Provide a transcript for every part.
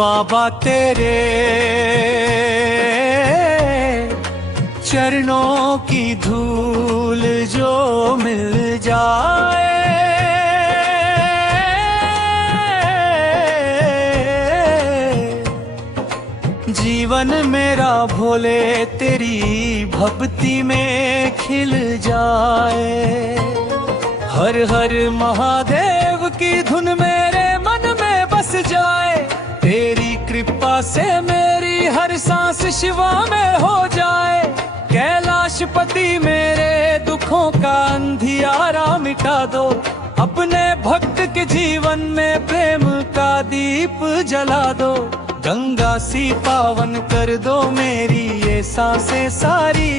बाबा तेरे चरणों की धूल जो मिल जाए, जीवन मेरा भोले तेरी भक्ति में खिल जाए। हर हर महादेव की धुन मेरे मन में बस जाए, तेरी कृपा से मेरी हर सांस शिवा में हो जाए। कैलाशपति मेरे दुखों का अंधियारा मिटा दो, अपने भक्त के जीवन में प्रेम का दीप जला दो। गंगा सी पावन कर दो मेरी ये सांसें सारी,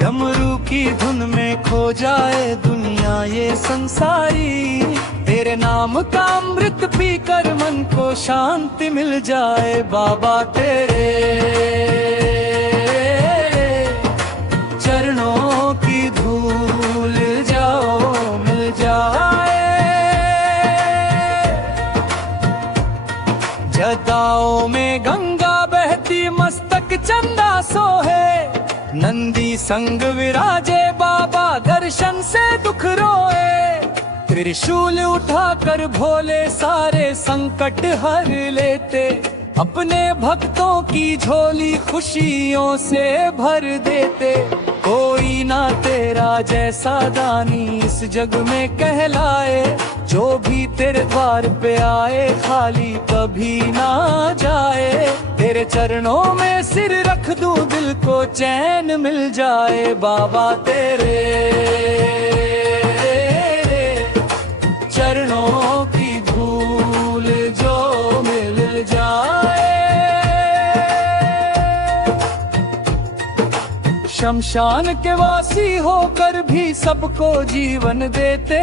डमरू की धुन में खो जाए दुनिया ये संसारी। तेरे नाम का अमृत पीकर मन को शांति मिल जाए। बाबा तेरे चरणों की धूल जाओ मिल जाए। जटाओं में गंगा बहती मस्तक चंदा सोहे, नंदी संग विराजे बाबा दर्शन से दुख रोए। त्रिशूल उठाकर भोले सारे संकट हर लेते, अपने भक्तों की झोली खुशियों से भर देते। कोई ना तेरा जैसा दानी इस जग में कहलाए, जो भी तेरे द्वार पे आए खाली कभी ना जाए। तेरे चरणों में सिर रख दूं दिल को चैन मिल जाए। बाबा तेरे चरणों की धूल जो मिल जाए। शमशान के वासी होकर भी सबको जीवन देते,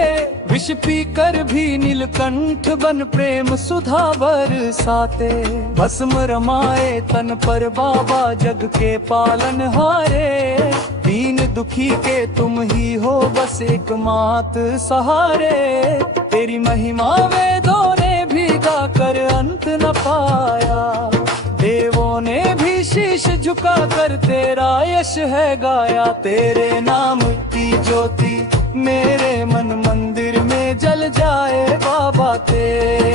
विष पीकर भी नीलकंठ बन प्रेम सुधा बरसाते। भस्म रमाए तन पर बाबा जग के पालन हारे, दीन दुखी के तुम ही हो बस एक मात सहारे। तेरी महिमा वेदों ने भी गाकर अंत न पाया, देवों ने भी शीश झुका कर तेरा यश है गाया। तेरे नाम की ज्योति मेरे मन मंदिर में जल जाए। बाबा तेरे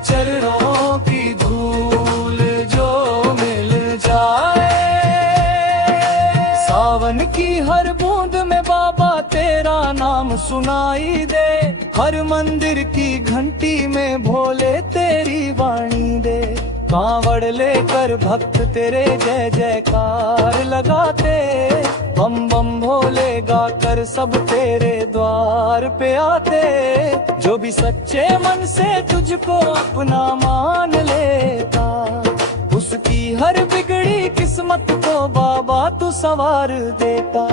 चरणों की धूल जो मिल जाए। सावन की हर बूंद में बाबा तेरा नाम सुनाई दे, हर मंदिर की घंटी में भोले तेरी वाणी दे। कांवड़ लेकर भक्त तेरे जय जयकार लगाते, बम बम भोले गाकर सब तेरे द्वार पे आते। जो भी सच्चे मन से तुझको अपना मान लेता, उसकी हर बिगड़ी किस्मत को बाबा तू संवार देता।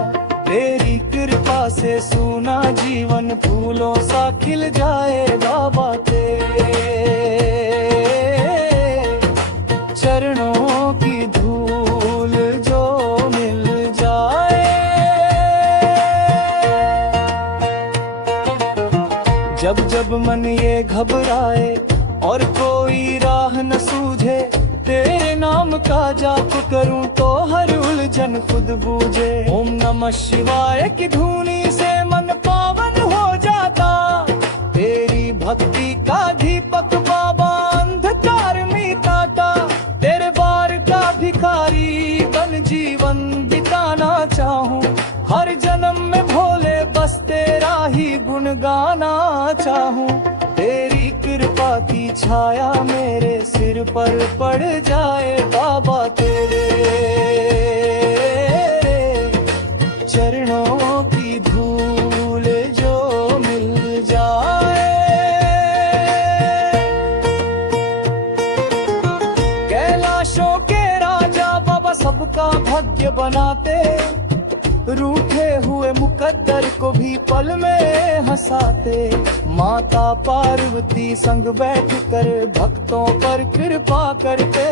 तेरी कृपा से सूना जीवन फूलों सा खिल जाए। बाबा तेरे चरणों की धूल जो मिल जाए। जब जब मन ये घबराए और कोई राह न सूझे, तेरे नाम का जाप करूं तो हर उलझन खुद बूझे। ओम नमः शिवाय की धुनी से मन पावन हो जाता, तेरी भक्ति का दीपक बाबा अंधकार मिटाता। तेरे बार का भिखारी बन जीवन बिताना चाहूं, हर जन्म में भोले बस तेरा ही गुण गाना चाहूं। तेरी कृपा की छाया मेरे सिर पर पड़ जाए। बाबा तेरे चरणों की धूल जो मिल जाए। कैलाशों के राजा बाबा सबका भाग्य बनाते, रूठे हुए मुकद्दर को भी पल में हंसाते। माता पार्वती संग बैठकर भक्तों पर कृपा करते,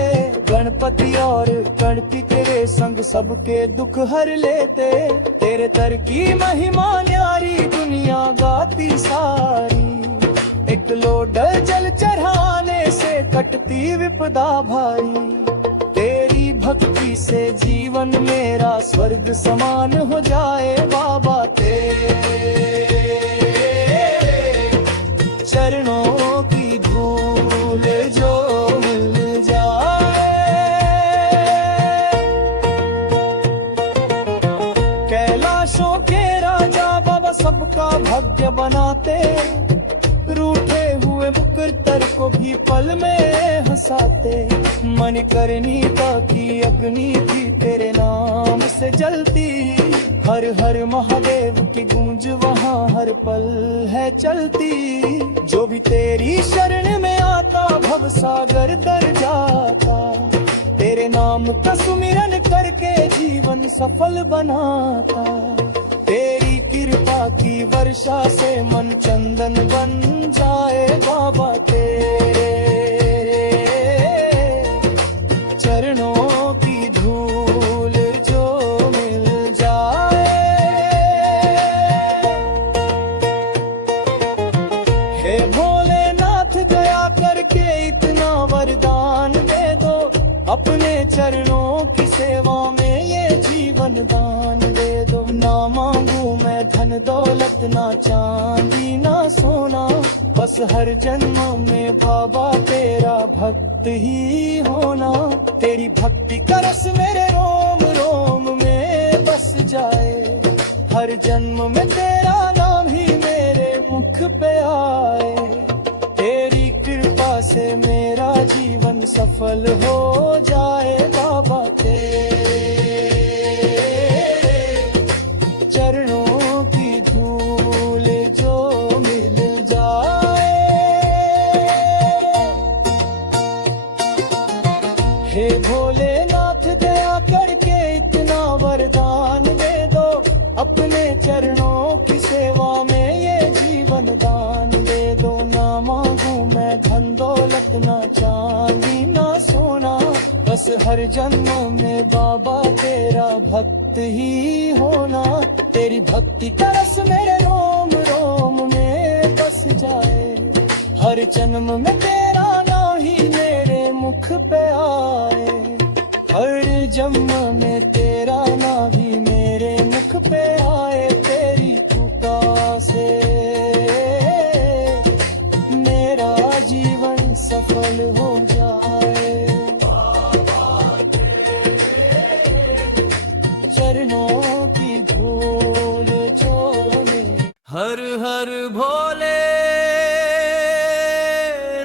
गणपति और गणपति तेरे संग सबके दुख हर लेते। तेरे तर की महिमा न्यारी दुनिया गाती सारी, एक लोट जल कोई विपदा भारी। तेरी भक्ति से जीवन मेरा स्वर्ग समान हो जाए बाबा, तेरे चरणों की धूल जो मिल जाए। कैलाशों के राजा बाबा सबका भाग्य बनाते, रूठे हुए मुकद्दर को भी पल में हंसाते। मणिकर्णिका की अग्नि भी तेरे नाम से जलती, हर हर महादेव की गूंज वहाँ हर पल है चलती। जो भी तेरी शरण में आता भव सागर तर जाता, तेरे नाम का सुमिरन करके जीवन सफल बनाता। तेरी कृपा की वर्षा से मन चंदन बन जाए बाबा, तेरे चरणों की धूल जो मिल जाए। हे भोलेनाथ दया करके इतना वरदान दे दो, अपने चरणों की सेवा में ये जीवन दान दे दो। ना मांगू मैं धन दौलत ना चांदी ना सोना, बस हर जन्म में बाबा तेरा भक्त ही होना। तेरी भक्ति का रस मेरे रोम रोम में बस जाए, हर जन्म में तेरा नाम ही मेरे मुख पे आए। तेरी कृपा से मेरा जीवन सफल हो जाए बाबा, तेरे चरणों की धूल जो मिल जाए। हे भोलेनाथ दया करके इतना वरदान दे दो, अपने चरणों की सेवा में ये जीवन दान दे दो। ना मांगू मैं धन दौलत ना चांदी ना सोना, बस हर जन्म में बाबा तेरा भक्त ही होना। तेरी भक्ति का रस मेरे रोम रोम में बस जाए, हर जन्म में तेरा नाम ही मेरे मुख पे आए। हर जन्म में तेरा नाम ही मेरे मुख पे आए। तेरी कृपा से मेरा जीवन सफल हो जाए, चरणों की धूल जो में। हर हर भोले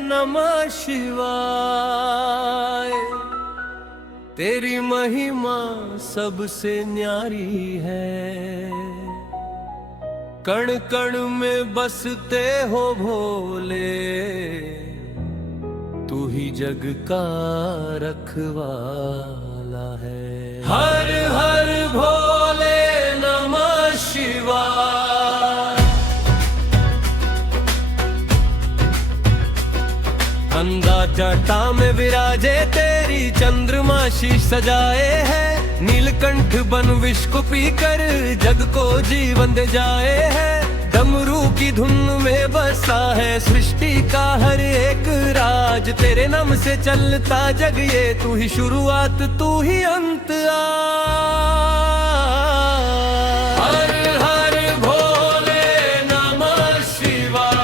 नमः शिवाय, तेरी महिमा सबसे न्यारी है। कण कण में बसते हो भोले, तू ही जग का रखवाला है। हर हर भोले नमः शिवाय। अंधा जटा में विराजे तेरी चंद्रमा शीश सजाए है। नीलकंठ बन विष को पीकर जग को जीवन दे जाए है। डमरू की धुन में बसा है सृष्टि का हर एक राज। तेरे नाम से चलता जग ये, तू ही शुरुआत तू ही अंत आ। हर हर भोले नमः शिवाय।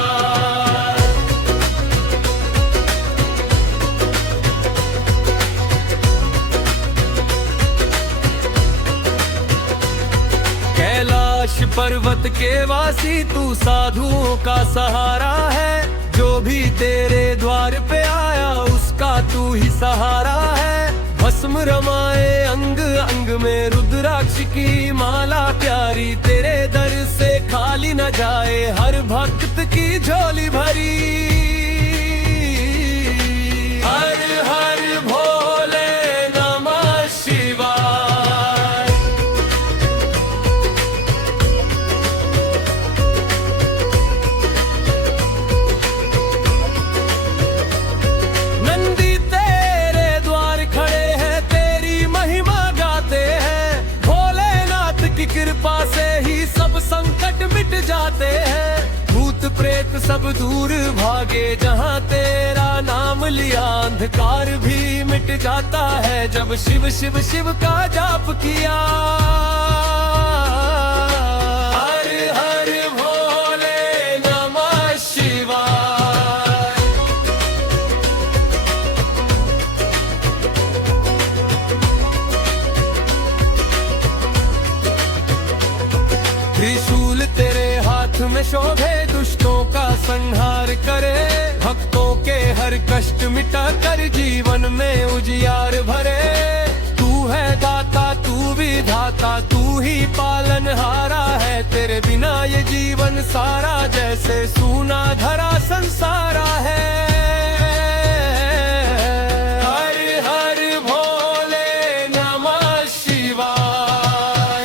कैलाश पर्वत के वासी तू साधुओं का सहारा है। जो भी तेरे द्वार पे आया उसका तू ही सहारा है। भस्म रमाए अंग अंग में रुद्राक्ष की माला प्यारी। तेरे दर से खाली न जाए हर भक्त की झोली भरी। हर हर भोले नमः शिवाय। नंदी तेरे द्वार खड़े हैं, तेरी महिमा गाते हैं। भोलेनाथ की कृपा से ही सब संकट मिट जाते हैं। भूत प्रेत सब दूर भागे, जहाँ तेरा नाम लिया अंधकार भी मिट जाता है, जब शिव शिव शिव का जाप किया। हर हर भोले नमः शिवाय। त्रिशूल तेरे हाथ में शोभे, दुष्टों का संहार करे, भक्तों के हर कष्ट मिटा कर जीवन में उजियार भरे। तू है दाता तू भी धाता, तू ही पालनहारा है, तेरे बिना ये जीवन सारा जैसे सूना धरा संसारा है। हर हर भोले नमः शिवाय।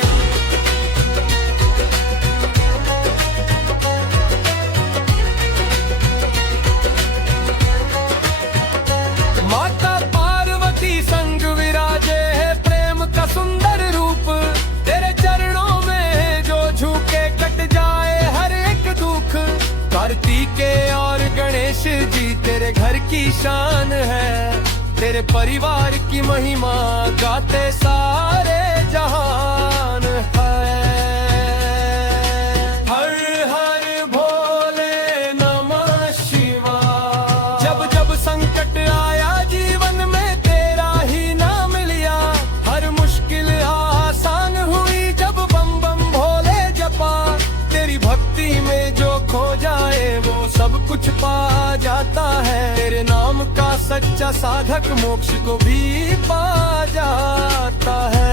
माता पार्वती संग विराजे है, प्रेम का सुंदर रूप, तेरे चरणों में जो झुके कट जाए हर एक दुख। कार्तिके और गणेश जी तेरे घर की शान है, तेरे परिवार की महिमा गाते सारे जहान है। हर हर भोले नमः शिवाय। जब जब संकट आया जीवन में तेरा ही नाम लिया, हर मुश्किल आसान हुई जब बम बम भोले जपा। तेरी भक्ति में जो खो जाए वो सब कुछ पा जाता है, तेरे नाम का सच्चा साधक मोक्ष को भी पा जाता है।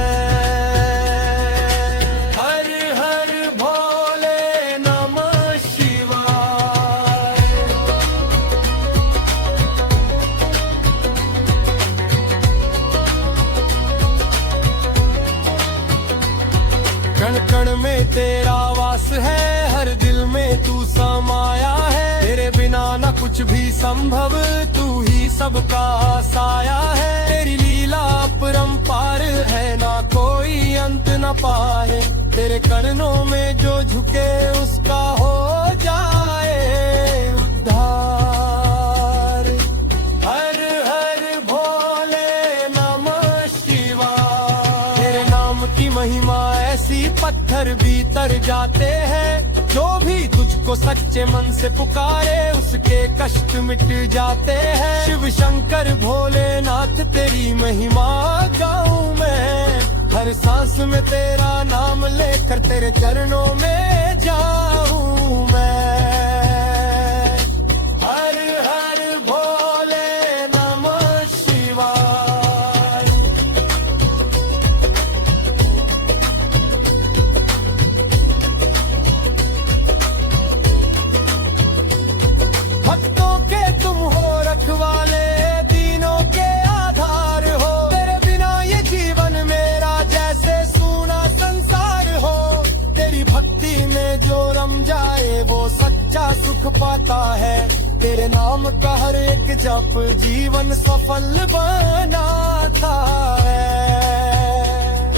हर हर भोले नमः शिवाय। कण कण में तेरा वास है, हर दिल में तू समाया है, तेरे बिना न कुछ भी संभव, तू ही सबका साया है। तेरी लीला अपरंपार है, ना कोई अंत न पाए, तेरे चरणों में जो झुके उसका हो जाए उद्धार। हर हर भोले नमः शिवाय। तेरे नाम की महिमा ऐसी पत्थर भी तर जाते हैं, जो भी तुझको सच्चे मन से पुकारे उसके कष्ट मिट जाते हैं। शिव शंकर भोलेनाथ तेरी महिमा गाऊं मैं, हर सांस में तेरा नाम लेकर तेरे चरणों में जाऊं मैं। हर हर भोले नमः शिवाय। भक्तों के तुम हो रखवाले, दीनों के आधार हो, तेरे बिना ये जीवन मेरा जैसे सूना संसार हो। तेरी भक्ति में जो रम जाए वो सच्चा सुख पाता है, तेरे नाम का हर एक जप जीवन सफल बनाता है।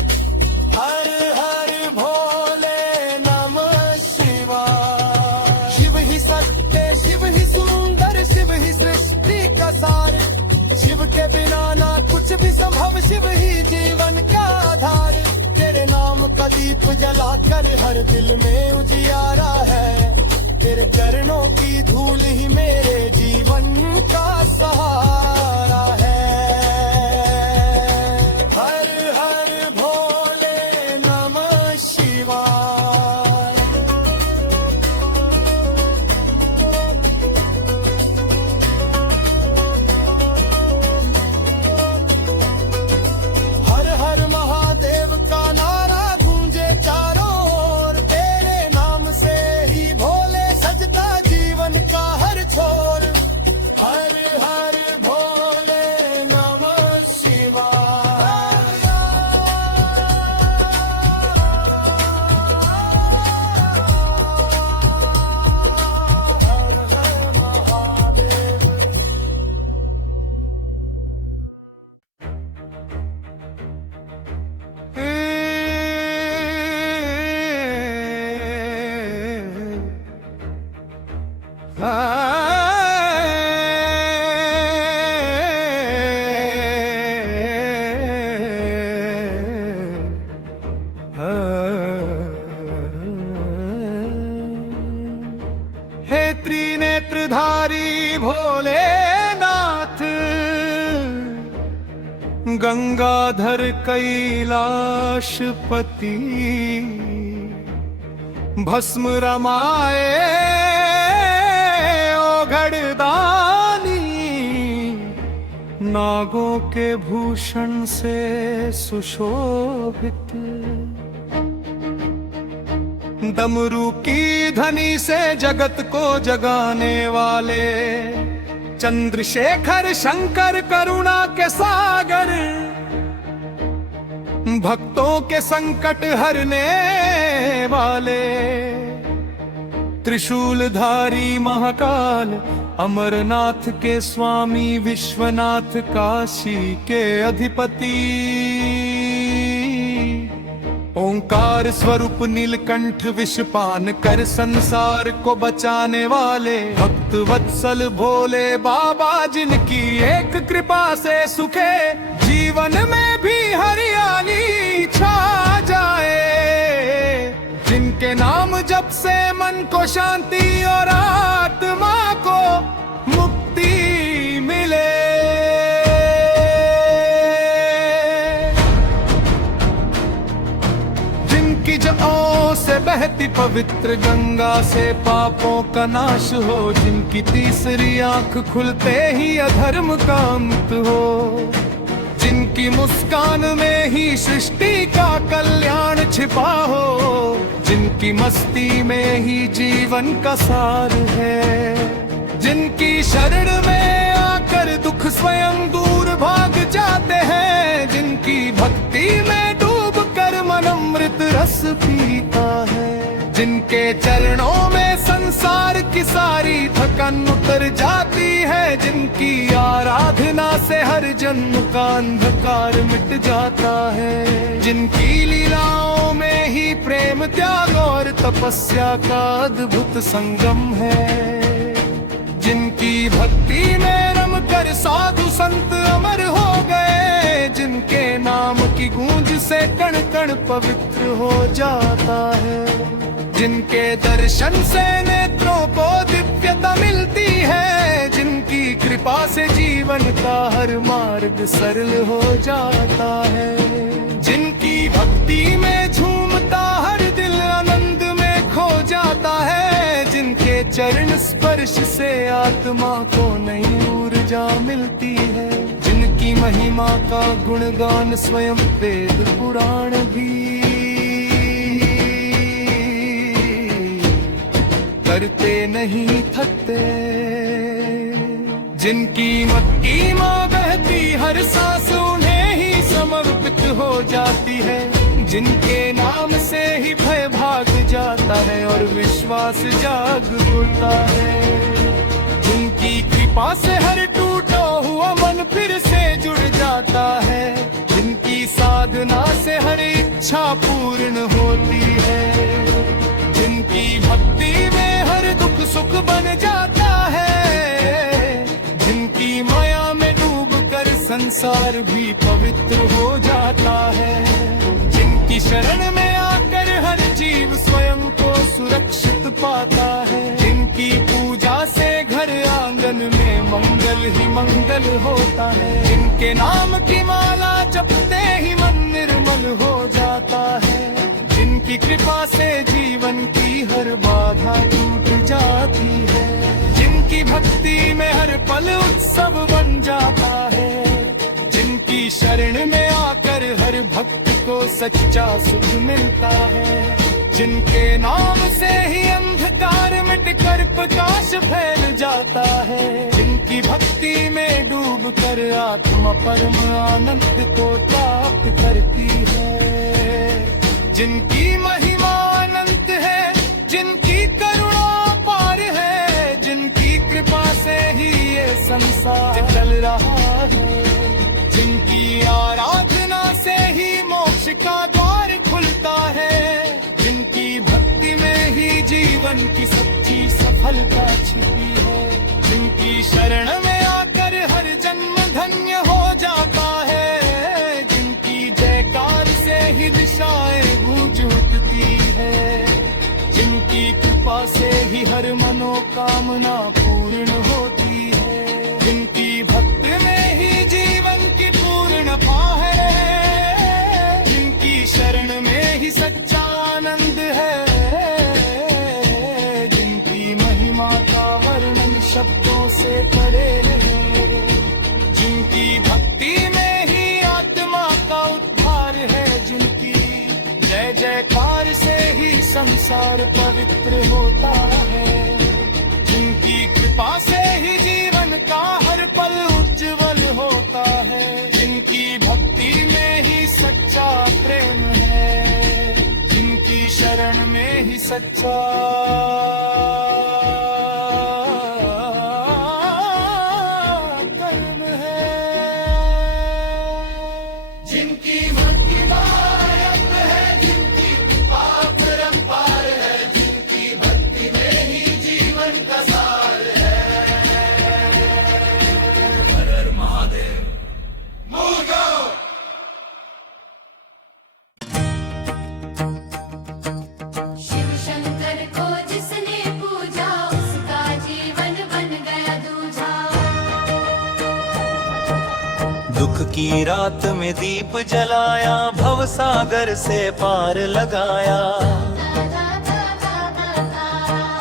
हर हर भोले नमः शिवाय। शिव ही सत्य, शिव ही सुंदर, शिव ही सृष्टि का सार, शिव के बिना ना कुछ भी संभव, शिव ही जीवन का आधार। तेरे नाम का दीप जलाकर हर दिल में उजियारा है, तेरे चरणों की धूल ही मेरे जीवन का सहारा है। हर हर भोले नमः शिवाय। हर हर महादेव का नारा गूंजे चारों ओर, तेरे नाम से ही भोले सजता जीवन का हर छोर। हर हर भोले हे त्रिनेत्रधारी भोलेनाथ, गंगाधर कैलाशपति, भस्म रमाए ओघड़दानी, नागों के भूषण से सुशोभित, डमरू की ध्वनि से जगत को जगाने वाले, चंद्रशेखर शंकर करुणा के सागर, भक्तों के संकट हरने वाले, त्रिशूलधारी महाकाल, अमरनाथ के स्वामी, विश्वनाथ काशी के अधिपति, ओंकार स्वरूप नीलकंठ, विषपान कर संसार को बचाने वाले, भक्त वत्सल भोले बाबा, जिनकी एक कृपा से सुखे जीवन में भी हरियाली छा जाए, जिनके नाम जप से मन को शांति और आत्मा को मुक्ति मिले। जिनकी जओं से बहती पवित्र गंगा से पापों का नाश हो, जिनकी तीसरी आंख खुलते ही अधर्म का अंत हो, जिनकी मुस्कान में ही सृष्टि का कल्याण छिपा हो, जिनकी मस्ती में ही जीवन का सार है, जिनकी शरण में आकर दुख स्वयं दूर भाग जाते हैं, जिनकी भक्ति में डूब कर मन अमृत रस पीता है, जिनके चरणों में संसार की सारी थकान उतर जाती है, जिनकी आराधना से हर जन्म का अंधकार मिट जाता है, जिनकी लीलाओं में ही प्रेम त्याग और तपस्या का अद्भुत संगम है, जिनकी भक्ति में रम कर साधु संत अमर हो गए, जिनके नाम की गूंज से कण कण पवित्र हो जाता है, जिनके दर्शन से नेत्रों को दिव्यता मिलती है, जिनकी कृपा से जीवन का हर मार्ग सरल हो जाता है, जिनकी भक्ति में झूमता हर दिल आनंद में खो जाता है, जिनके चरण स्पर्श से आत्मा को नई ऊर्जा मिलती है, जिनकी महिमा का गुणगान स्वयं वेद पुराण भी करते नहीं थकते, जिनकी मक्की माँ बहती हर सांस उन्हें ही समर्पित हो जाती है, जिनके नाम से ही भय भाग जाता है और विश्वास जाग उठता है, जिनकी कृपा से हर टूटा हुआ मन फिर से जुड़ जाता है, जिनकी साधना से हर इच्छा पूर्ण होती है, जिनकी भक्ति में हर दुख सुख बन जाता है, जिनकी माया में डूब कर संसार भी पवित्र हो जाता है, जिनकी शरण में आकर हर जीव स्वयं को सुरक्षित पाता है, जिनकी पूजा से घर आंगन में मंगल ही मंगल होता है, जिनके नाम की माला जपते ही मन निर्मल हो जाता है, जिनकी कृपा से जीवन की हर बाधा टूट जाती है, जिनकी भक्ति में हर पल उत्सव बन जाता है, जिनकी शरण में आकर हर भक्त को सच्चा सुख मिलता है, जिनके नाम से ही अंधकार मिटकर प्रकाश फैल जाता है, जिनकी भक्ति में डूब कर आत्मा परम आनंद को प्राप्त करती है, जिनकी महिमा अनंत है, जिनकी करुणा पार है, जिनकी कृपा से ही ये संसार चल रहा है, जिनकी आराधना से ही मोक्ष का द्वार खुलता है, जिनकी भक्ति में ही जीवन की सच्ची सफलता छिपी शरण में आकर हर जन्म धन्य हो जाता है, जिनकी जयकार से ही दिशाएं गूंज उठती है, जिनकी कृपा से ही हर मनोकामना पूर्ण होती है, जिनकी भक्त में ही जीवन की पूर्ण पाह है, जिनकी शरण में ही सच्चा आनंद है, जिनकी महिमा का वर्णन शब्दों से परे है, जिनकी भक्ति में ही आत्मा का उद्धार है, जिनकी जय जयकार से ही संसार पवित्र होता है, जिनकी कृपा से ही जीवन का हर पल उज्जवल होता है, जिनकी भक्ति में ही सच्चा प्रेम है, जिनकी शरण में ही सच्चा कर्म है, जिनकी महिमा रब है, जिनकी कृपा परंपार है, जिनकी भक्ति में ही जीवन का सार है। हर हर महादेव। शिव शंकर को जिसने पूजा उसका जीवन बन गया दूजा। दुख की रात में दीप जलाया, भव सागर से पार लगाया,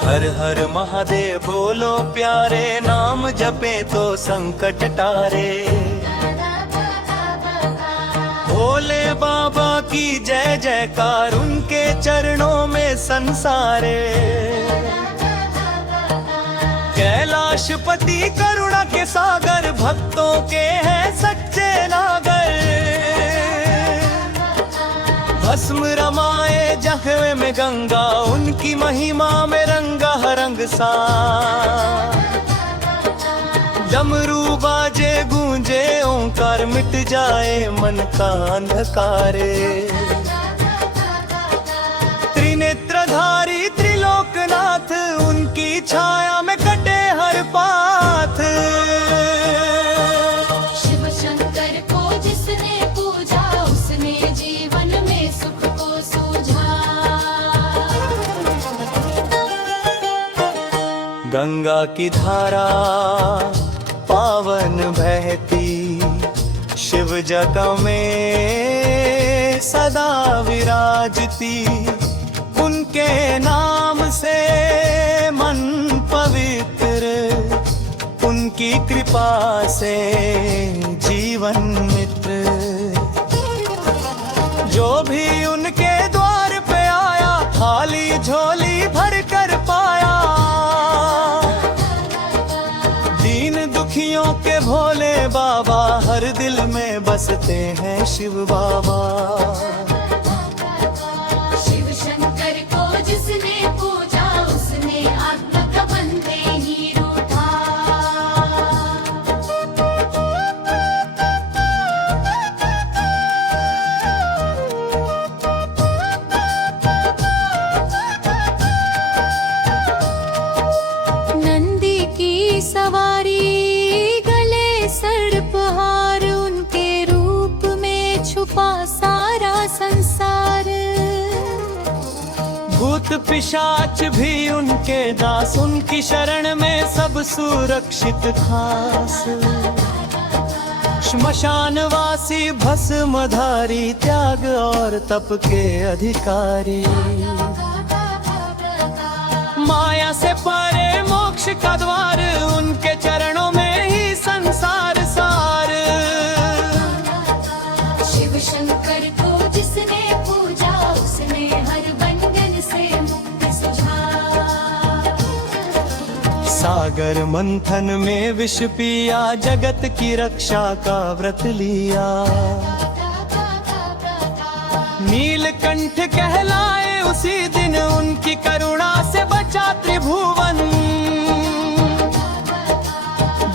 हर हर महादेव बोलो प्यारे, नाम जपे तो संकट टारे। भोले बाबा की जय जयकार, उनके चरणों में संसारे। कैलाशपति करुणा के सागर, भक्तों के हैं सच्चे नागर। भस्म रमाए जहवे में गंगा, उनकी महिमा में रंगा रंग सा। डमरू बाजे गूंजे ओंकार, मिट जाए मन का अंधकारे। त्रिनेत्रधारी त्रिलोकनाथ, उनकी छाया में कटे हर पाथ। शिव शंकर को जिसने पूजा उसने जीवन में सुख को सूझा। गंगा की धारा पावन बहती, शिव जग में सदा विराजती। उनके नाम से मन पवित्र, उनकी कृपा से जीवन मित्र। जो भी उनके द्वार पे आया, खाली झोली भर कर पाया। दीन दुखियों के भोले बाबा, हर दिल में बसते हैं शिव बाबा। शिव शंकर को जिसने पूजा उसने आत्मा का बंधे ही रूठा। नंदी की सवारी, गले सर्पहार, उनके रूप में छुपा सारा संसार। भूत पिशाच भी उनके दास, उनकी शरण में सब सुरक्षित खास। श्मशानवासी भस्मधारी, त्याग और तप के अधिकारी। माया से परे मोक्ष का द्वार, उनके चरणों में ही संसार सार। शिव शंकर को जिसने पूजा उसने हर बंधन से मुक्ति सुझा। सागर मंथन में विष पिया, जगत की रक्षा का व्रत लिया। नीलकंठ कहलाए उसी दिन, उनकी करुणा से बचा त्रिभुवन।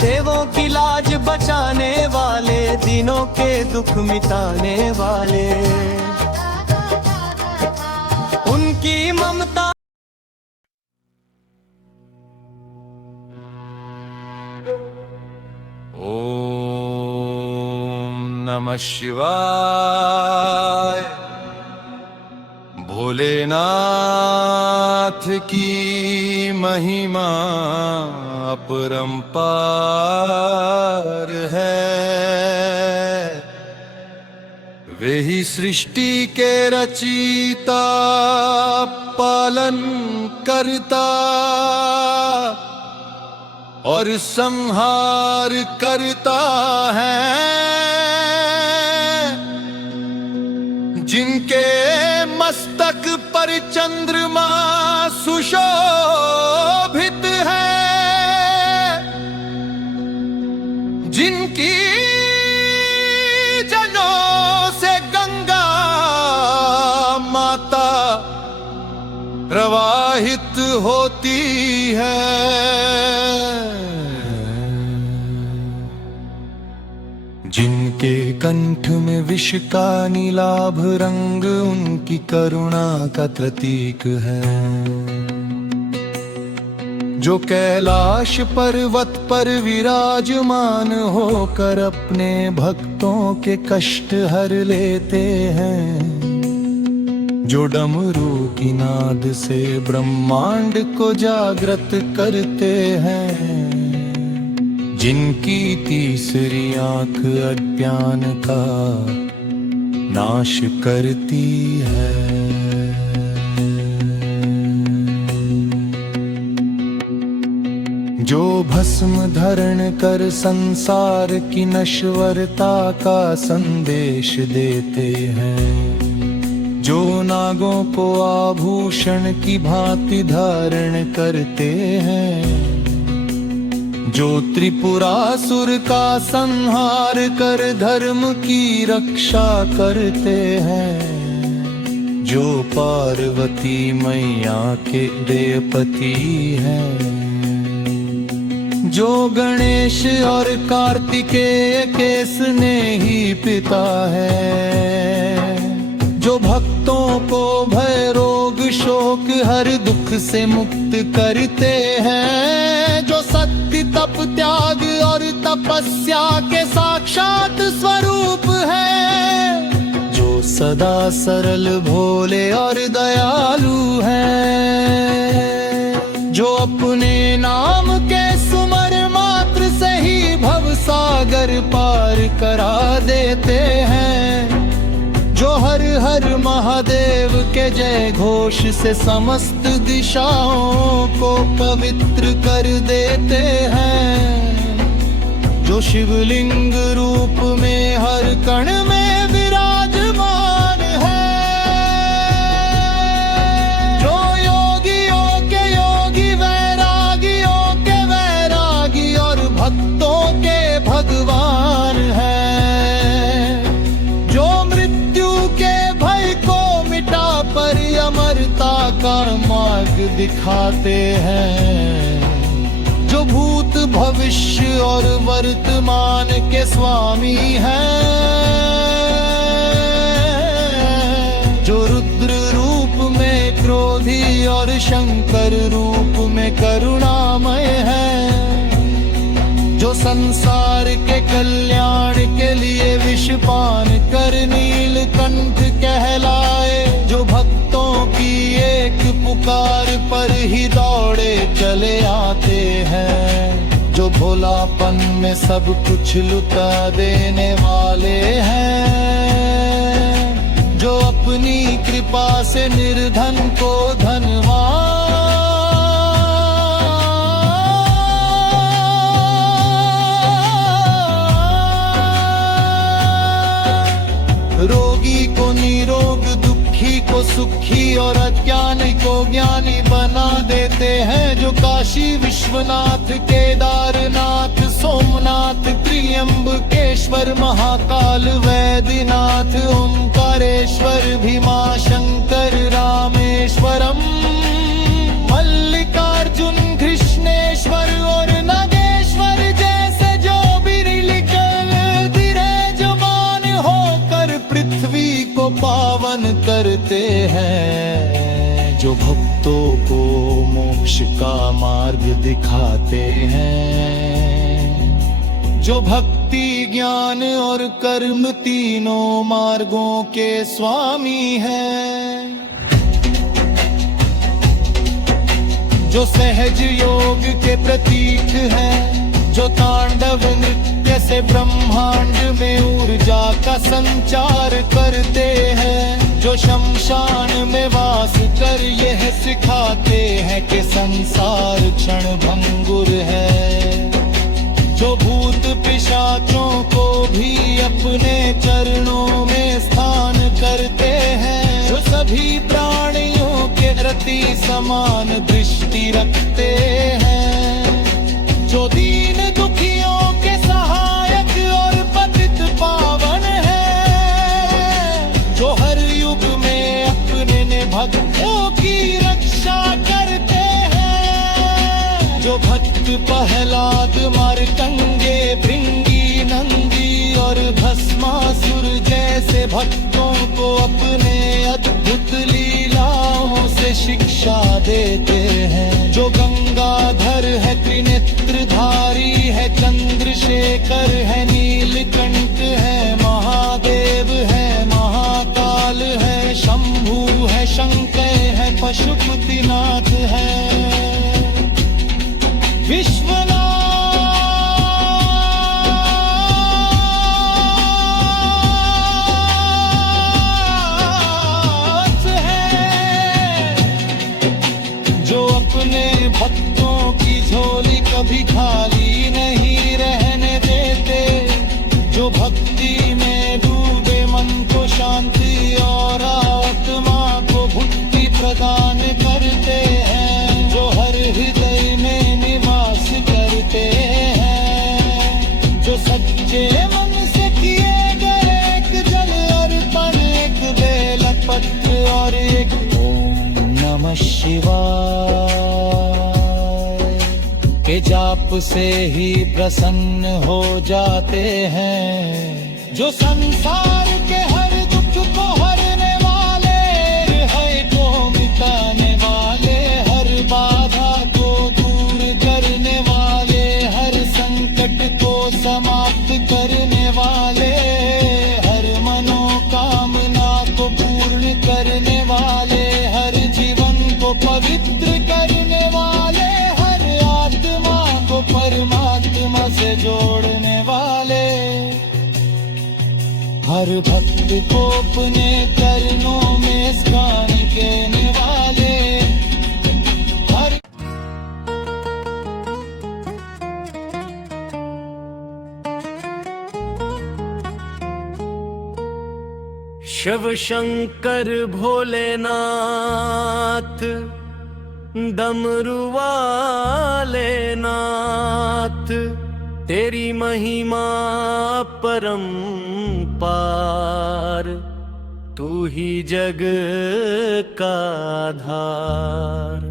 देवों की लाज बचाने वाले, दिनों के दुख मिटाने वाले। उनकी ममता ओम नमः शिवाय। भोलेनाथ की महिमा अपरंपार है। वे ही सृष्टि के रचयिता, पालन करता और संहार करता है। जिनके मस्तक पर चंद्रमा सुशोभित है, जिनकी जनों से गंगा माता प्रवाहित होती है। जिनके कंठ में विष का नीलाभ रंग उनकी करुणा का प्रतीक है। जो कैलाश पर्वत पर विराजमान होकर अपने भक्तों के कष्ट हर लेते हैं। जो डमरू की नाद से ब्रह्मांड को जागृत करते हैं। जिनकी तीसरी आंख अज्ञान का नाश करती है। जो भस्म धारण कर संसार की नश्वरता का संदेश देते हैं। जो नागों को आभूषण की भांति धारण करते हैं। जो त्रिपुरासुर का संहार कर धर्म की रक्षा करते हैं। जो पार्वती मैया के देवपति हैं। जो गणेश और कार्तिकेय के स्नेही पिता है। जो भक्तों को भय रोग शोक हर दुख से मुक्त करते हैं। जो सत्य तप त्याग और तपस्या के साक्षात स्वरूप है। जो सदा सरल भोले और दयालु है। जो अपने नाम के सुमर मात्र से ही भवसागर पार करा देते हैं। जो हर हर महादेव के जय घोष से समस्त दिशाओं को पवित्र कर देते हैं। जो शिवलिंग रूप में हर कण में विराजमान है। जो योगियों के योगी वैरागियों के वैरागी और भक्तों के भगवान है। अमरता का मार्ग दिखाते हैं। जो भूत भविष्य और वर्तमान के स्वामी हैं। जो रुद्र रूप में क्रोधी और शंकर रूप में करुणामय है। जो संसार के कल्याण के लिए विषपान कर नीलकंठ कहलाए। जो भक्तों की एक पुकार पर ही दौड़े चले आते हैं। जो भोलापन में सब कुछ लुटा देने वाले हैं। जो अपनी कृपा से निर्धन को धनवान, रोगी को निरोग, दुखी को सुखी और अज्ञानी को ज्ञानी बना देते हैं। जो काशी विश्वनाथ, केदारनाथ, सोमनाथ, त्र्यंबकेश्वर, महाकाल, वैद्यनाथ, ओंकारेश्वर, भीमाशंकर, रामेश्वरम, मल्लिकार्जुन, कृष्णेश्वर और नागेश्वर जैसे जो भी लिखल विराजमान होकर पृथ्वी को पावन करते हैं। जो भक्तों को मोक्ष का मार्ग दिखाते हैं। जो भक्ति ज्ञान और कर्म तीनों मार्गों के स्वामी है, जो सहज योग के प्रतीक है, जो तांडव नृत्य से ब्रह्मांड में ऊर्जा का संचार करते हैं, जो शमशान में वास कर यह सिखाते हैं कि संसार क्षण भंगुर है, जो भूत पिशाचों को भी अपने चरणों में स्थान करते हैं, जो सभी प्राणियों के प्रति समान दृष्टि रखते हैं, जो दीन दुखियों के सहायक और पतित पावन है, जो हर युग में अपने भक्तों की रक्षा करते हैं, जो भक्त प्रहलाद मार्कंडे भृंगी नंदी और भस्मासुर जैसे भक्तों को अपने अद्भुत लीलाओं से शिक्षा देते हैं, जो गंगाधर है त्रिनेत्रधारी है चंद्रशेखर है नीलकंठ है महादेव है महाकाल है शंभु है शंकर है पशुपतिनाथ है विश्वनाथ है, जो अपने भक्तों की झोली कभी खाली नहीं रहने देते, जो भक्ति में डूबे मन को शांति और आत्मा को भुक्ति प्रदान करते हैं, जो हर हृदय में निवास करते हैं, जो सच्चे मन से किए गए एक जल अर्पण एक बेलपत्र और एक ओम नमः शिवाय के जाप से ही प्रसन्न हो जाते हैं, जो संसार के हर दुख को हरने वाले है को मिटाने वाले, हर बाधा को दूर करने वाले, हर संकट को समाप्त करने वाले, हर मनोकामना को पूर्ण करने वाले, हर जीवन को पवित्र करने वाले, हर आत्मा को परमात्मा से जोड़ने वाले, हर भक्त को अपने चरणों में स्नान देने वाले, हर शिव शंकर भोलेनाथ डमरू वाले नाथ, तेरी महिमा परंपार, तू ही जग का आधार।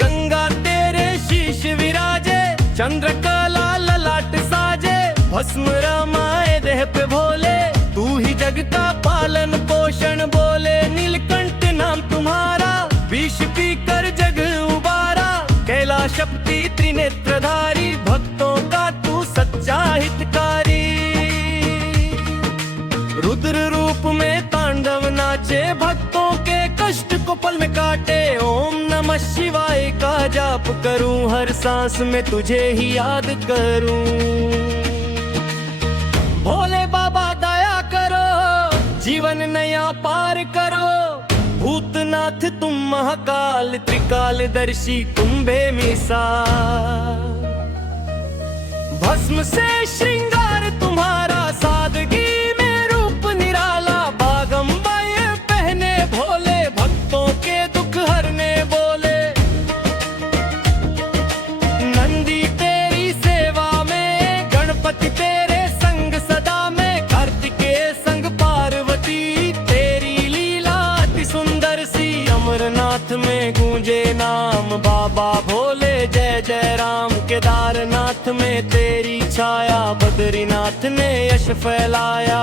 गंगा तेरे शीश विराजे, चंद्रकला ललाट साजे, भस्म रमाए देह पे भोले, तू ही जग का पालन पोषण बोले, नीलकंठ नाम तुम्हारा विष पी कर जग उबारा, कैलाशपति त्रिनेत्रधारी, भक्तों का तू सच्चा हितकारी, रुद्र रूप में तांडव नाचे, भक्तों के कष्ट को पल में काटे, ओम नमः शिवाय का जाप करूं, हर सांस में तुझे ही याद करूं। भोले बाबा दया करो, जीवन नया पार करो, भूतनाथ तुम महाकाल, त्रिकालदर्शी तुम बेमिसाल, भस्म से श्रृंगार तुम्हारा, सादगी में रूप निराला, बागंबर पहने भोले, भक्तों के दुख हरने बोले, नंदी तेरी सेवा में, गणपति तेरे संग सदा में, कार्तिकेय संग पार्वती, तेरी लीला अति सुंदर सी, अमरनाथ में गूंजे नाम बाबा भोले, जय जय राम, केदारनाथ में तेरी छाया, बद्रीनाथ ने यश फैलाया,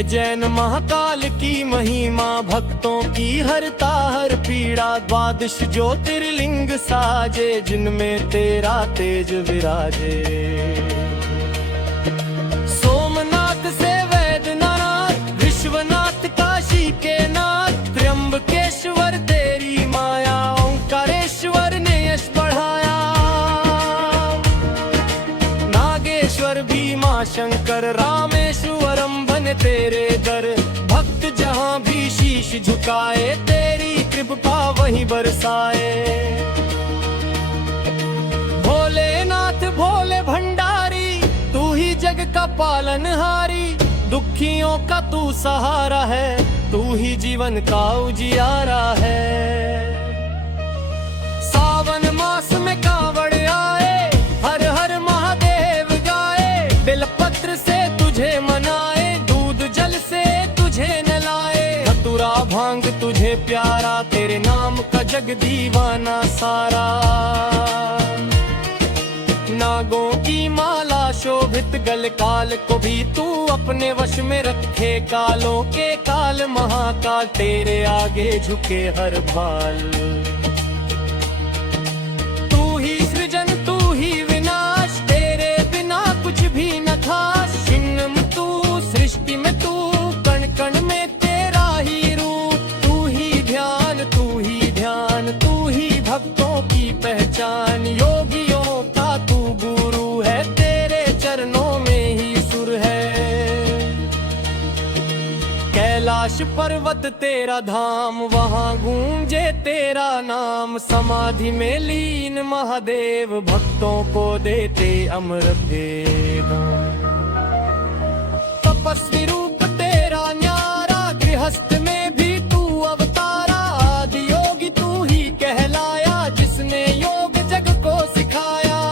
है जैन महाकाल की महिमा, भक्तों की हरता हर पीड़ा। द्वादश ज्योतिर्लिंग साजे, जिनमें तेरा तेज विराजे। सोमनाथ से वैद्यनाथ, विश्वनाथ काशी के नाथ, त्र्यंबकेश्वर तेरी माया, ओंकारेश्वर ने यश बढ़ाया। नागेश्वर भीमा शंकर, रामेश्वरम बन तेरे दर। भक्त जहाँ भी शीश झुकाए, तेरी कृपा वहीं बरसाए। भोलेनाथ भोले भंडारी, तू ही जग का पालनहारी। दुखियों का तू सहारा है, तू ही जीवन का उजियारा है। सावन मास में कांवड़ आए, हर हर महादेव गाए। बेलपत्र से तुझे मनाए, दूध जल से तुझे नहलाए। धतूरा भांग तुझे प्यारा, तेरे नाम का जग दीवाना सारा। नागों की माला शोभित गल, काल को भी तू अपने वश में रखे। कालों के काल महाकाल, तेरे आगे झुके हर भाल। तू ही सृजन तू ही विनाश, तेरे बिना कुछ भी न खास। छिन्न तू सृष्टि में तू, कण कण में तेरा ही रूप। तू ही ध्यान तू ही ध्यान, तू ही भक्तों की पहचान। योगियों का तू गुरु है, तेरे चरणों में ही सुर है। कैलाश पर्वत तेरा धाम, वहाँ गूंजे तेरा नाम। समाधि में लीन महादेव, भक्तों को देते अमृत देव। तपस्वी रूप तेरा न्यारा, गृहस्थ में भी तू अवतारा। आदि योगी तू ही कहलाया, जिसने योग जग को सिखाया।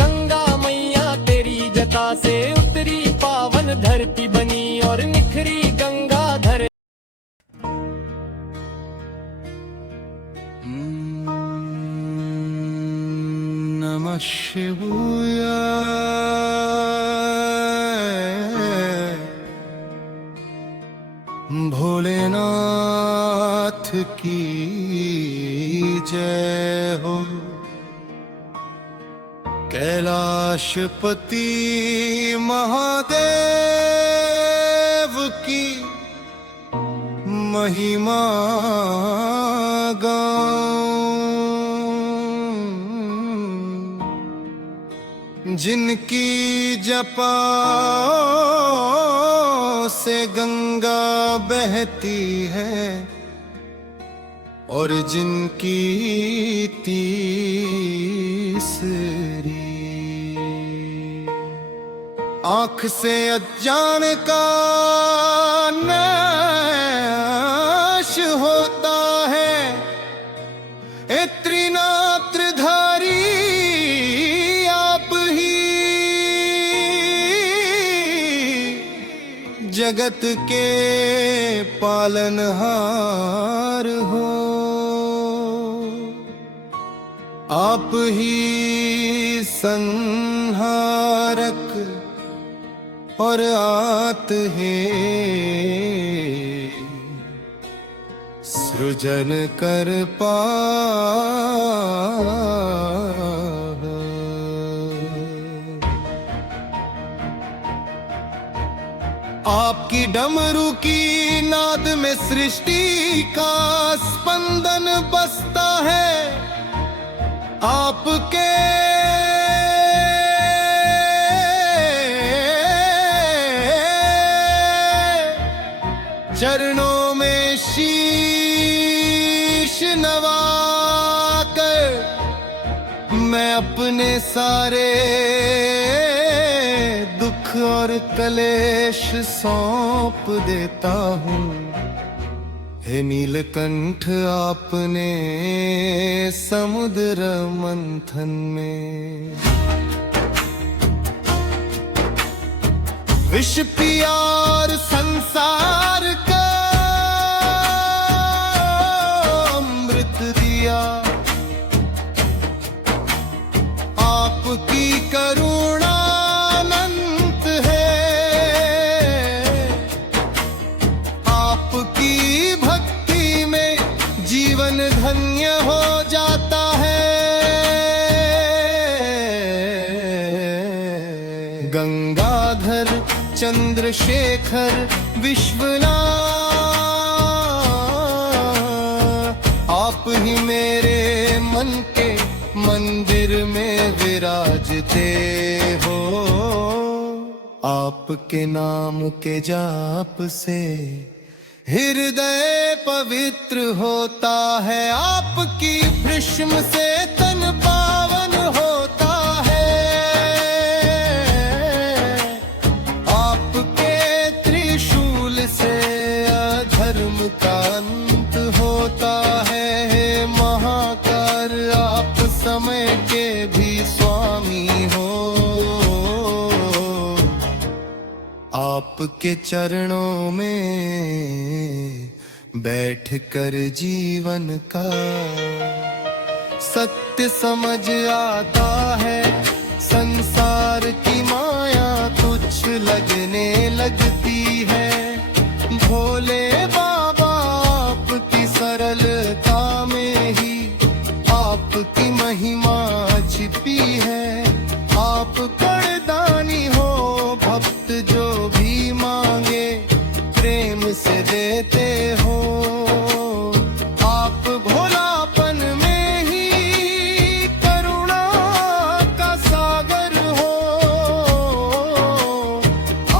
गंगा मैया तेरी जटा से उतरी, पावन धरती बनी और निखरी गंगाधर। नमः शिवाय। भोलेनाथ की जय हो। कैलाशपति महादेव की महिमा गाऊं। जिनकी जपा से गंगा बहती है, और जिनकी तीसरी आँख से अज्ञान का नाश होता है। ए त्रिनेत्रधारी आप ही जगत के पालनहार हो। आप ही संहारक और आत हैं, सृजन कर आपकी डमरू की नाद में सृष्टि का स्पंदन बसता है। आपके चरणों में शीश नवाकर मैं अपने सारे दुख और कलेश सौंप देता हूँ। हे नीलकंठ आपने समुद्र मंथन में विष पिया और संसार का अमृत दिया। आपकी करुणा अनंत है, चंद्रशेखर विश्वनाथ, आप ही मेरे मन के मंदिर में विराजते हो। आपके नाम के जाप से हृदय पवित्र होता है, आपकी भृष्म से तन पावन होता है, आपके त्रिशूल से अधर्म का अंत होता है। हे महाकाल, आप समय के भी स्वामी हो। आपके चरणों में बैठकर जीवन का सत्य समझ आता है। संसार की माया तुच्छ लगने लगती है। भोले बाबा, आपकी सरलता में ही आपकी महिमा छिपी है। आप करदानी हो, भक्त जो भी मांगे प्रेम से देते हो। आप भोलापन में ही करुणा का सागर हो।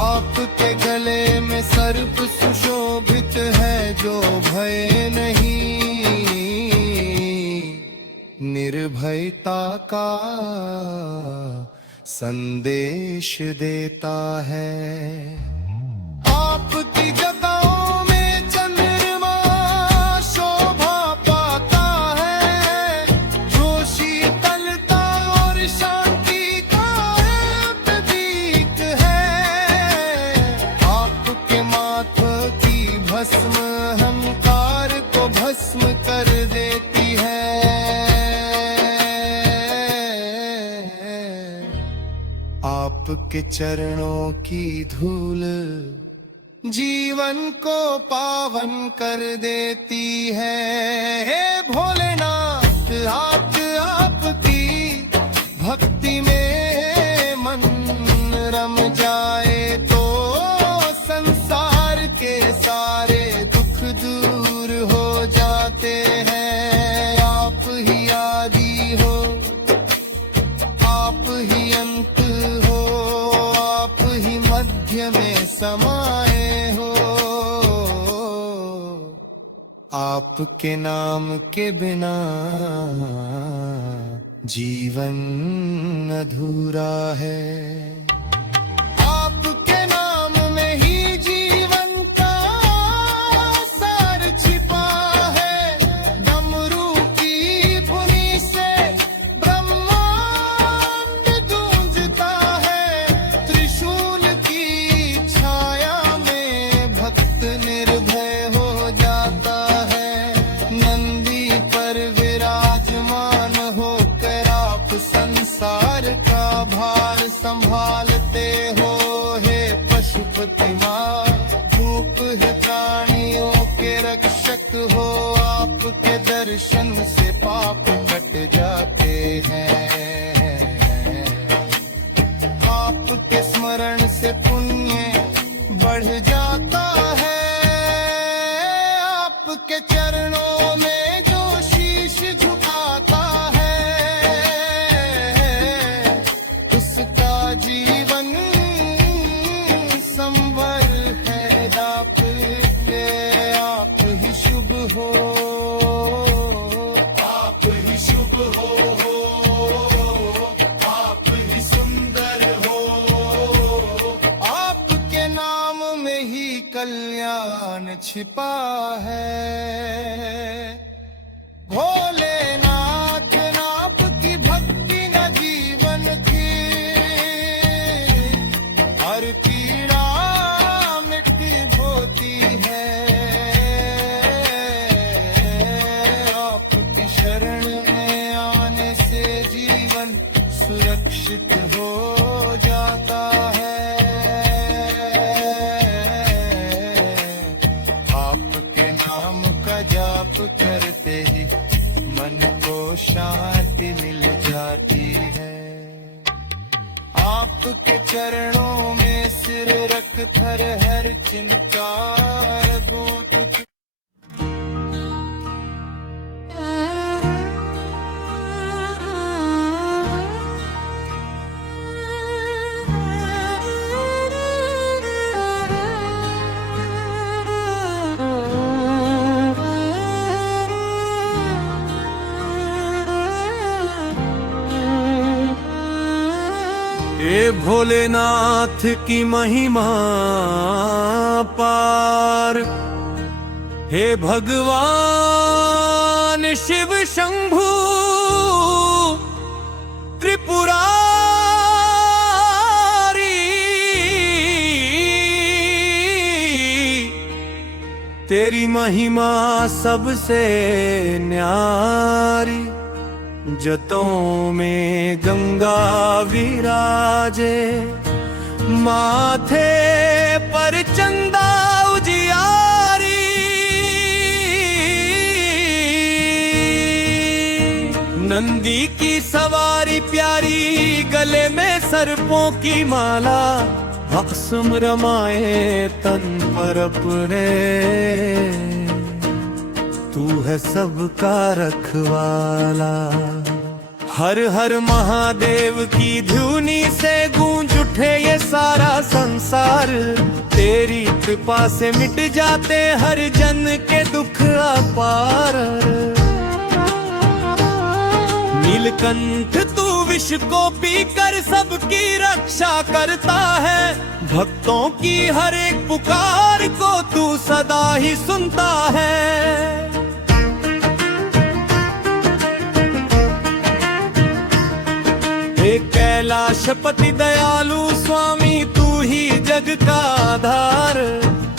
आपके गले में सर्प सुशोभित है, जो भय नहीं, निर्भयता का संदेश देता है। आपकी जटाओं में चंद्रमा शोभा पाता है, जो शीतलता और शांति का प्रतीक है। आपके माथे की भस्म अहंकार को भस्म कर देती है। आपके चरणों की धूल जीवन को पावन कर देती है। हे भोलेनाथ, आपकी भक्ति में मन रम जाए तो संसार के सारे दुख दूर हो जाते हैं। आप ही आदि हो, आप ही अंत हो, आप ही मध्य में समाए हो। आपके नाम के बिना जीवन अधूरा है। आपके नाम में ही जीवन का सार छिपा है। डमरू की धुनी से ब्रह्मांड गूंजता है। त्रिशूल की छाया में भक्त निर्भय हो जाता है। नंदी पर विराजमान होकर आप संसार का भार संभालते हो। हे पशुपति मां, भूप है प्राणियों के रक्षक हो। आपके दर्शन से पाप कट जाते हैं। आपके स्मरण से पुण्य बढ़ जाता है। आपके चरणों में जो शीश झुकाता है, उसका जीवन संवर है। आप ही शुभ हो, आप ही शुभ हो, आप ही सुंदर हो। आपके नाम में ही कल्याण छिपा है। भोलेनाथ, आपकी भक्ति न जीवन की हर पीड़ा मिट होती है। आपकी शरण में आने से जीवन सुरक्षित हो जाता है। आपके नाम का जाप करते ही मन को शांति मिल जाती है। आपके चरणों में सिर रख हर हर चिंकार गूंज हे भोलेनाथ की महिमा पार, हे भगवान शिव शंभु त्रिपुरारी, तेरी महिमा सबसे न्यारी। जतों में गंगा विराजे, माथे पर चंदा उजियारी। नंदी की सवारी प्यारी, गले में सर्पों की माला, भस्म रमाए तन पर अपने। तू है सबका रखवाला। हर हर महादेव की धुनी से गूंज उठे ये सारा संसार। तेरी कृपा से मिट जाते हर जन के दुख अपार। नीलकंठ तू विष को पीकर सबकी रक्षा करता है। भक्तों की हर एक पुकार को तू सदा ही सुनता है। कैलाशपति दयालु स्वामी तू ही जग का आधार।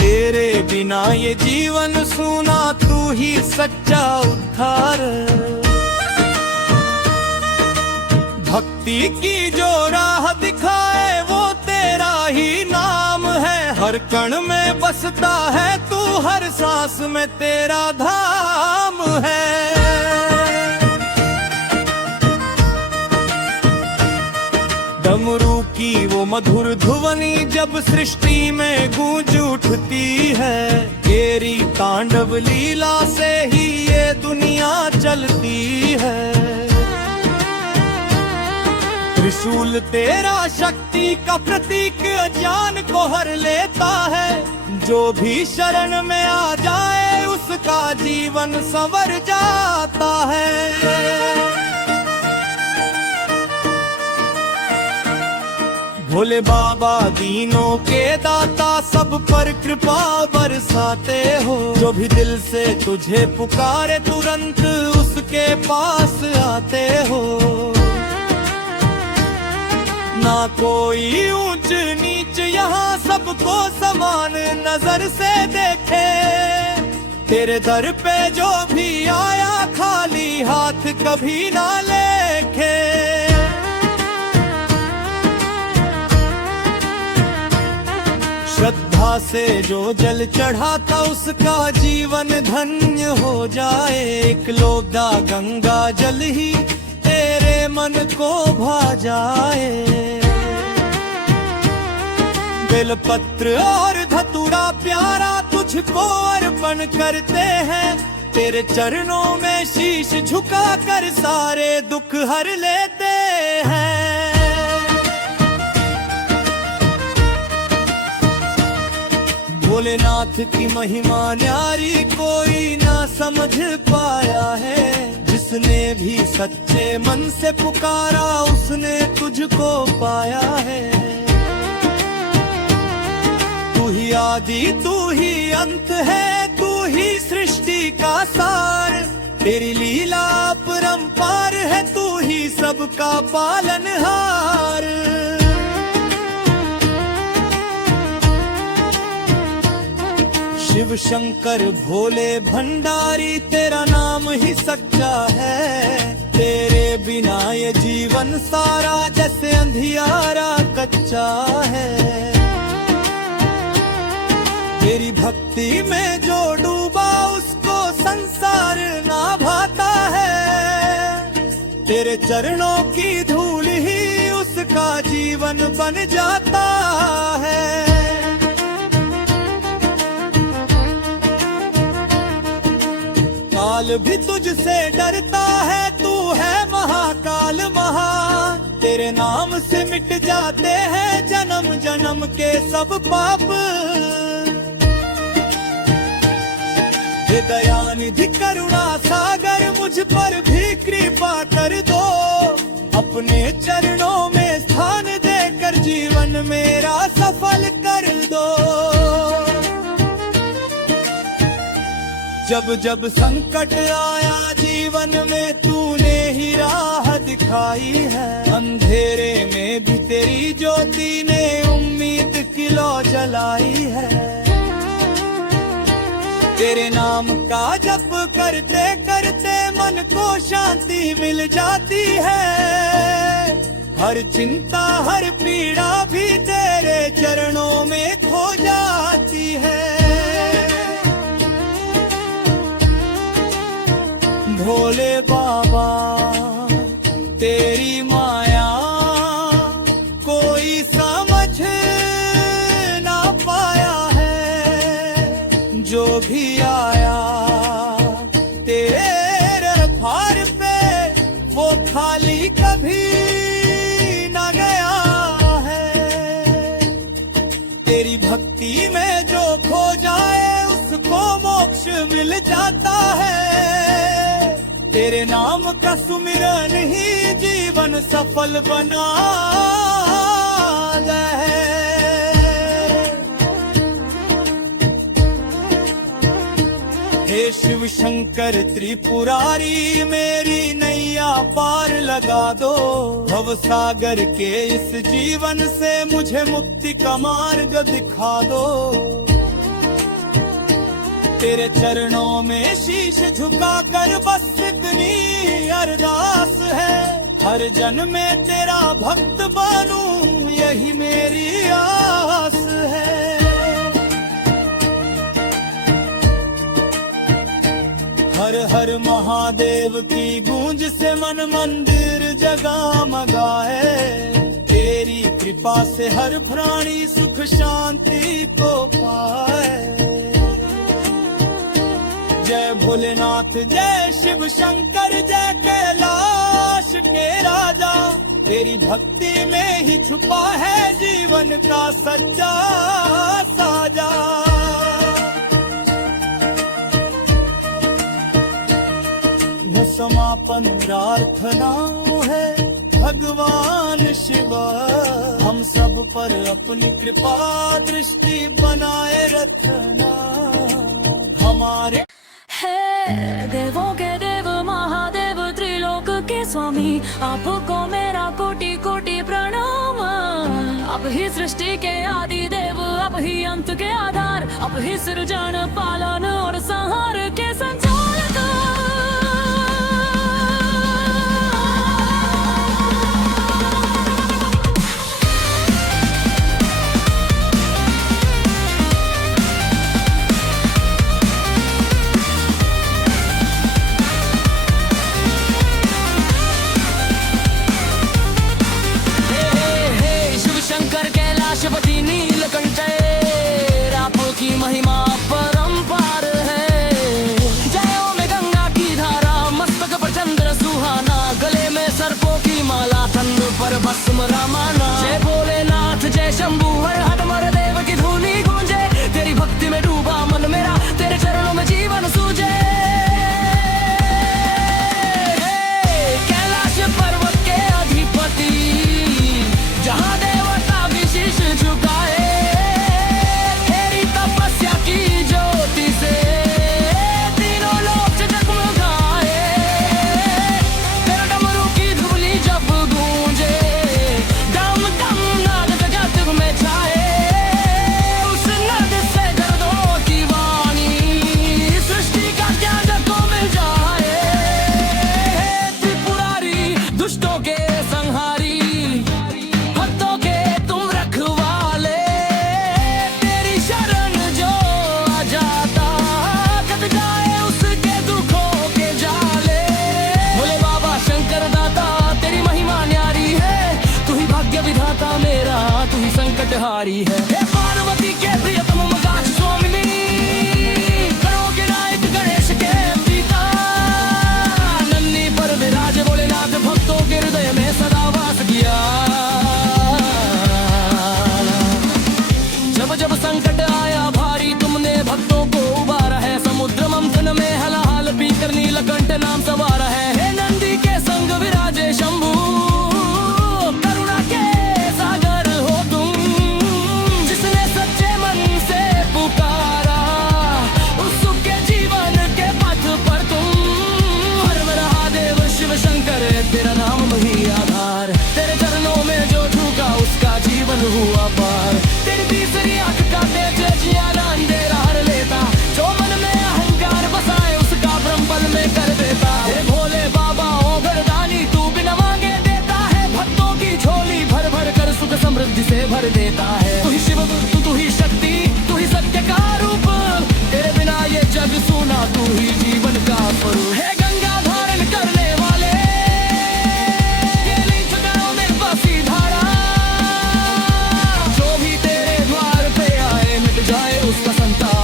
तेरे बिना ये जीवन सूना, तू ही सच्चा उद्धार। भक्ति की जो राह दिखाए वो तेरा ही नाम है। हर कण में बसता है तू, हर सांस में तेरा धाम है। डमरू की वो मधुर ध्वनि जब सृष्टि में गूंज उठती है। तेरी तांडव लीला से ही ये दुनिया चलती है। त्रिशूल तेरा शक्ति का प्रतीक अज्ञान को हर लेता है। जो भी शरण में आ जाए उसका जीवन संवर जाता है। भोले बाबा दीनों के दाता, सब पर कृपा बरसाते हो। जो भी दिल से तुझे पुकारे तुरंत उसके पास आते हो। ना कोई ऊंच नीच यहाँ सबको समान नजर से देखे। तेरे दर पे जो भी आया खाली हाथ कभी ना लेके। श्रद्धा से जो जल चढ़ाता उसका जीवन धन्य हो जाए। एक लोटा गंगा जल ही तेरे मन को भा जाए। बेलपत्र और धतूरा प्यारा तुझको अर्पण करते हैं। तेरे चरणों में शीश झुका कर सारे दुख हर लेते हैं। भोलेनाथ की महिमा न्यारी कोई ना समझ पाया है। जिसने भी सच्चे मन से पुकारा उसने तुझको पाया है। तू ही आदि तू ही अंत है, तू ही सृष्टि का सार। तेरी लीला अपरंपार है, तू ही सबका पालनहार। शिव शंकर भोले भंडारी तेरा नाम ही सच्चा है। तेरे बिना ये जीवन सारा जैसे अंधियारा कच्चा है। तेरी भक्ति में जो डूबा उसको संसार ना भाता है। तेरे चरणों की धूल ही उसका जीवन बन जाता है। काल भी तुझसे डरता है, तू है महाकाल महान। तेरे नाम से मिट जाते हैं जन्म जन्म के सब पाप। हे दयानिधि करुणा सागर, मुझ पर भी कृपा कर दो। अपने चरणों में स्थान देकर जीवन मेरा सफल कर दो। जब जब संकट आया जीवन में, तूने ही राह दिखाई है। अंधेरे में भी तेरी ज्योति ने उम्मीद की लौ जलाई है। तेरे नाम का जप करते करते मन को शांति मिल जाती है। हर चिंता हर पीड़ा भी तेरे चरणों में खो जाती है। भोले बाबा तेरी माया कोई समझ ना पाया है। जो भी आया तेरे भार पे, वो खाली कभी ना गया है। तेरी भक्ति में जो खो जाए, उसको मोक्ष मिल जाता है। तेरे नाम का सुमिरन ही जीवन सफल बना है। हे शिव शंकर त्रिपुरारी, मेरी नैया पार लगा दो। भव सागर के इस जीवन से मुझे मुक्ति का मार्ग दिखा दो। तेरे चरणों में शीश झुका कर बस इतनी अरदास है। हर जन्म में तेरा भक्त बनूं, यही मेरी आस है। हर हर महादेव की गूंज से मन मंदिर जगमगाए। तेरी कृपा से हर प्राणी सुख शांति को पाए। जय भोलेनाथ जय शिव शंकर, जय कैलाश के राजा। तेरी भक्ति में ही छुपा है जीवन का सच्चा साजा। न समापन प्रार्थना है भगवान शिवा, हम सब पर अपनी कृपा दृष्टि बनाए रखना। हमारे है देवों के देव महादेव, त्रिलोक के स्वामी, आपको मेरा कोटि कोटि प्रणाम। अब ही सृष्टि के आदि देव, अब ही अंत के आधार, अब ही सृजन पालन और संहार के संचालक। पशुपति नीलकंठ आपकी महिमा परंपार है। जयों में गंगा की धारा, मस्तक पर चंद्र सुहाना, गले में सर्पों की माला, तंद पर भस्म रमाना। जय भोलेनाथ जय शंभू, हर हर देव की धूनी गूंजे। तेरी भक्ति में डूबा मन मेरा, तेरे चरणों में जीवन सूझे। कैलाश पर्वत के अधिपति, जहाँ झुकाए, तेरी तपस्या की ज्योति से तीनों लोक जगमगाए। तेरा डमरू की धूली जब गूंजे, डम डम नाद जगत में छाए। उस नाद से दर्दों की वाणी, सृष्टि का ज्ञान को मिल जाए। त्रिपुरारी दुष्टों के संहारी, भक्तों के हारी है। हे पार्वती के प्रियतम मगाध स्वामिनी, करो के नायक गणेश के पिता, असला संताप